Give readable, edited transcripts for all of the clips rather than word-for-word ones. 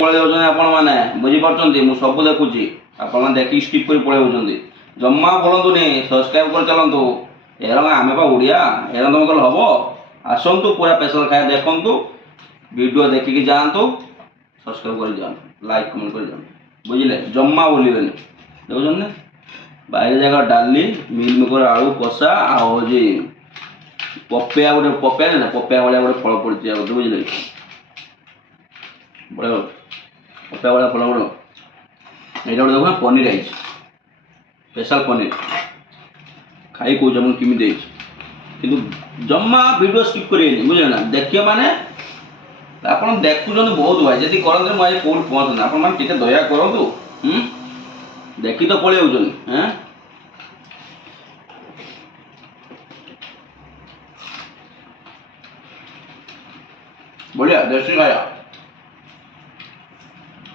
ପଳେଇ ଯାଉଛନ୍ତି ଆପଣମାନେ, ବୁଝିପାରୁଛନ୍ତି? ମୁଁ ସବୁ ଦେଖୁଛି, ଆପଣମାନେ ଦେଖିକି ସ୍କିପ୍ କରି ପଳେଇ ଯାଉଛନ୍ତି। ଜମା ବୋଲନ୍ତୁନି, ସବସ୍କ୍ରାଇବ୍ କରି ଚାଲନ୍ତୁ। ଏରା ଆମେ ବା ଓଡ଼ିଆ, ଏରା ତମେ କହିଲେ ହବ? ଆସନ୍ତୁ, ପୁରା ସ୍ପେଶାଲ ଖାଇବା ଦେଖନ୍ତୁ, ଭିଡ଼ିଓ ଦେଖିକି ଯାଆନ୍ତୁ, ସବସ୍କ୍ରାଇବ୍ କରି ଯାଆନ୍ତୁ, ଲାଇକ୍ କମେଣ୍ଟ କରି ଯାଆନ୍ତୁ, ବୁଝିଲେ? ଜମା ଭୁଲିବେନି। ଦେଖୁଛନ୍ତି ନା, বাইরে ଜାଗା ଡାଲି, ମିଲ୍ ମେକର ଆଳୁ କଷା, ଆଉ ହେଉଛି ପପେୟା, ଗୋଟେ ପପେୟା ନା ପପେୟା ଭଳିଆ ଗୋଟେ ଫଳ ପଡ଼ିଛି ଆଉ ଗୋଟେ, ବୁଝିଲେ? ବଢ଼ିଆ ପପେୟା ଭଳିଆ ଫଳ ଗୋଟେ, ଏଇଟା ଗୋଟେ ଦେଖୁନ ପନିର ହେଇଛି, ସ୍ପେଶାଲ ପନିର। ଖାଇ କହୁଛି ଆପଣ କେମିତି ହେଇଛି, କିନ୍ତୁ ଜମା ଭିଡ଼ିଓ ସ୍କିପ୍ କରିବେନି, ବୁଝିଲେ ନା? ଦେଖିବେ ମାନେ ଆପଣ ଦେଖୁଛନ୍ତି ବହୁତ ଭାଇ, ଯଦି କରନ୍ତି ମୁଁ ଆଜି କେଉଁଠି ପହଞ୍ଚନ୍ତି। ଆପଣମାନେ ଟିକେ ଦୟା କରନ୍ତୁ, ଦେଖି ତ ପଳେଇ ଯାଉଛନ୍ତି। ବଢ଼ିଆ ଦେଶୀ ଖାଇବା,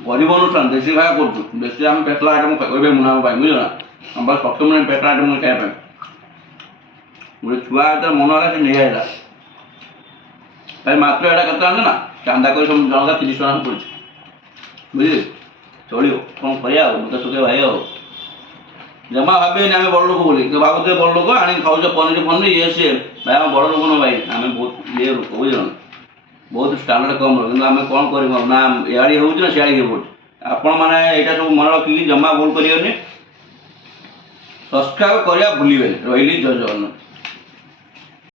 ଗରିବ ଅନୁଷ୍ଠାନ ଦେଶୀ ଖାଇବା କରୁଛୁ। ଦେଶୀ ଆମେ ସ୍ପେଶାଲ ଆଇଟମ୍ କହିବେ ମୁନାଫା ପାଇଁ, ବୁଝିଲ ନା? ଆମ ପାଖରେ ସକ୍ଷମ ନାହିଁ ସ୍ପେଶାଲ ଆଇଟମ୍ ଖାଇବା ପାଇଁ। ଗୋଟେ ଛୁଆ ଯେତେବେଳେ ମନ ହେଲା ସେ ନେଇ ଆସିଲା। ଭାଇ ମାତ୍ର ଏଇଟା କେତେ ଟଙ୍କା ନା, ଚାନ୍ଦା କରି ସବୁ ଜଣକା 30 ଟଙ୍କା ପଡ଼ୁଛି, ବୁଝିଲେ? ଚଳିବ, କ'ଣ କରିବା ଆଉ, ଦୁଃଖ ସୁଖେ ଭାଇ ଆଉ। ଜମା ଭାବିବେନି ଆମେ ବଡ଼ ଲୋକ ବୋଲି, ଭାବୁଥିବେ ବଡ଼ ଲୋକ ଆଣିକି ଖାଉଛ ପନିର ଫନିର ଇଏ ସିଏ। ଭାଇ ଆମେ ବଡ଼ ଲୋକ ନୁହଁ ଭାଇ, ଆମେ ବହୁତ ଇଏ ଲୋକ, ବୁଝିଲ ନା? ବହୁତ ଷ୍ଟାଣ୍ଡାର୍ଡ଼ କମ୍ ଲୋକ, କିନ୍ତୁ ଆମେ କ'ଣ କରିବୁ ନା ଇଆଡ଼ି ହେଉଛି ନା ସିଆଡ଼ି ହେଉଛି। ଆପଣମାନେ ଏଇଟା ସବୁ ମନେ ରଖିକି ଜମା ଭୁଲ କରିବେନି, ସବସ୍କ୍ରାଇବ୍ କରିବା ଭୁଲିବେନି। ରହିଲି, ଜୟ ଜଗନ୍ନାଥ।